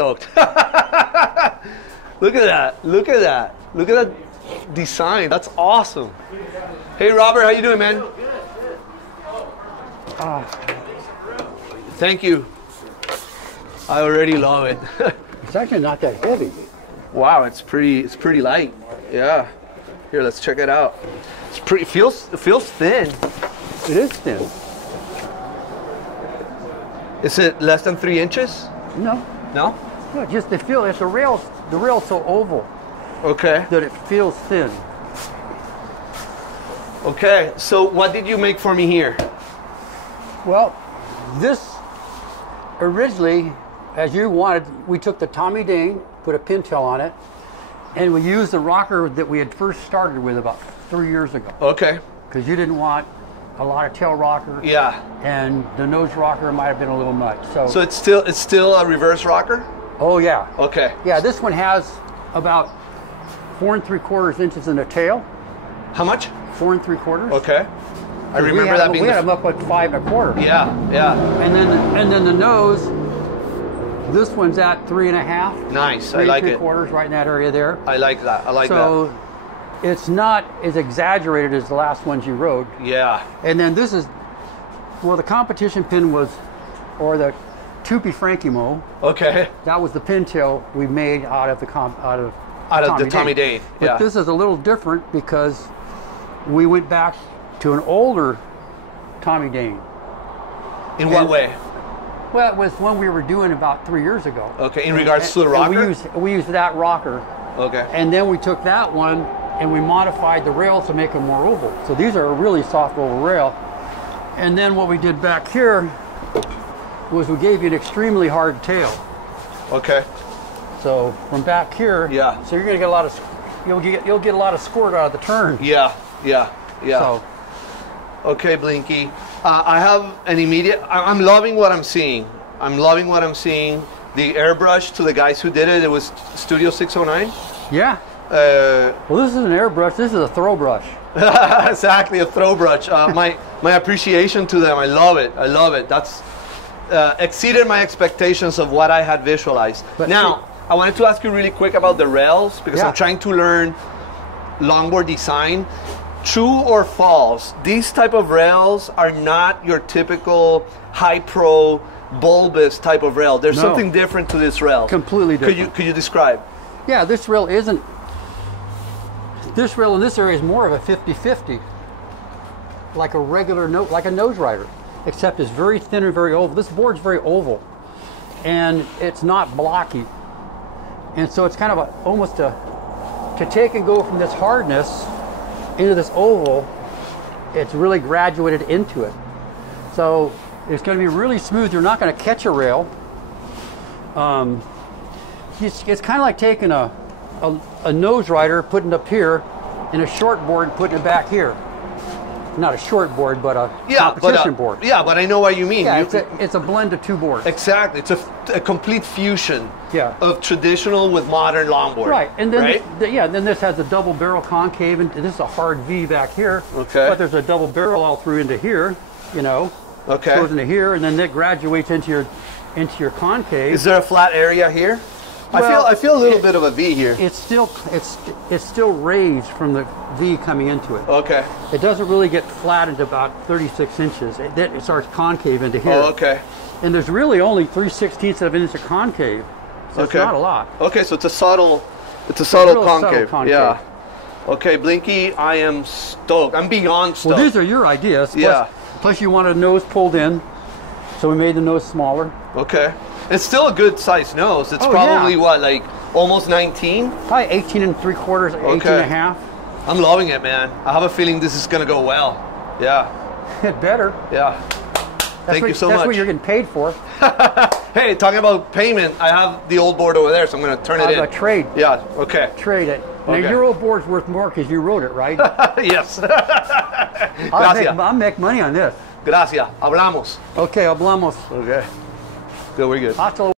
stoked. Look at that. Look at that. Look at that design. That's awesome. Hey, Robert, how you doing, man? Thank you. I already love it. It's actually not that heavy. Wow, it's pretty light. Yeah. Here, let's check it out. It's pretty. It feels thin. It is thin. Is it less than 3 inches? No. No? No, just the feel. It's the rail's so oval. Okay. That it feels thin. Okay. So what did you make for me here? Well, this originally, as you wanted, we took the Tommy Dane, put a pintail on it, and we used the rocker that we had first started with about 3 years ago. Okay. Because you didn't want a lot of tail rocker. Yeah. And the nose rocker might have been a little much. So it's still a reverse rocker? Oh yeah. Okay. Yeah, this one has about 4 3/4 inches in the tail. How much? 4 3/4. Okay. I remember that being. We had them up at 5 1/4. Yeah, yeah. And then the nose. This one's at 3 1/2. Nice. I like it. 3 3/4 right in that area there. I like that. I like that. So it's not as exaggerated as the last ones you rode. Yeah. And then this is where the competition pin was, or the tupi-cabrera. Okay. That was the pintail we made out of the Tommy Dane. But yeah. this is a little different because we went back to an older Tommy Dane. In what way? Well, it was one we were doing about 3 years ago. Okay. In regards to the rocker. We used that rocker. Okay. And then we took that one and we modified the rail to make them more oval. So these are a really soft oval rail. And then what we did back here was we gave you an extremely hard tail. Okay. So from back here, yeah. So you're gonna get a lot of, you'll get a lot of squirt out of the turn. Yeah, yeah, yeah. So, okay, Blinky. I have an immediate. I'm loving what I'm seeing. I'm loving what I'm seeing. The airbrush to the guys who did it. It was Studio 609. Yeah. Well, this is an airbrush. This is a throw brush. Exactly, a throw brush. My appreciation to them. I love it. I love it. That's exceeded my expectations of what I had visualized. But now, I wanted to ask you really quick about the rails because I'm trying to learn longboard design. True or false? These type of rails are not your typical high pro bulbous type of rail. There's something different to this rail. Completely different. Could you describe? Yeah, this rail isn't. This rail in this area is more of a 50-50, like a regular like a nose rider, except it's very thin and very oval. This board's very oval, and it's not blocky, and so it's kind of almost to take and go from this hardness into this oval. It's really graduated into it, so it's going to be really smooth. You're not going to catch a rail. It's kind of like taking a nose rider, putting it up here, and a short board, putting it back here. Not a short board, but a competition board. Yeah, but I know what you mean. Yeah, it's a blend of two boards. Exactly. It's a complete fusion of traditional with modern longboard. Right. And then then this has a double barrel concave, and this is a hard V back here. Okay. But there's a double barrel all through into here, you know. Okay. Goes into here, and then it graduates into your concave. Is there a flat area here? Well, I feel a little bit of a V here. It's still raised from the V coming into it. Okay. It doesn't really get flattened about 36 inches. It starts concave into here. Oh, okay. And there's really only 3/16 of an inch of concave, so it's not a lot. Okay, so it's a subtle concave. Subtle Yeah. Okay, Blinky, I am stoked. I'm beyond stoked. Well, these are your ideas. Plus you wanted a nose pulled in, so we made the nose smaller. Okay. It's still a good size nose. It's probably what, like almost 19? Probably 18 3/4, 18 and a half. I'm loving it, man. I have a feeling this is gonna go well. Yeah. It better. Yeah. Thank you so much. That's what you're getting paid for. Hey, talking about payment, I have the old board over there, so I'm gonna turn it in. A trade. Yeah. Okay. Trade it. Now your old board's worth more because you wrote it, right? Yes. I'll make money on this. Gracias. Hablamos. Okay, hablamos. Okay. Good, we're good. Hasta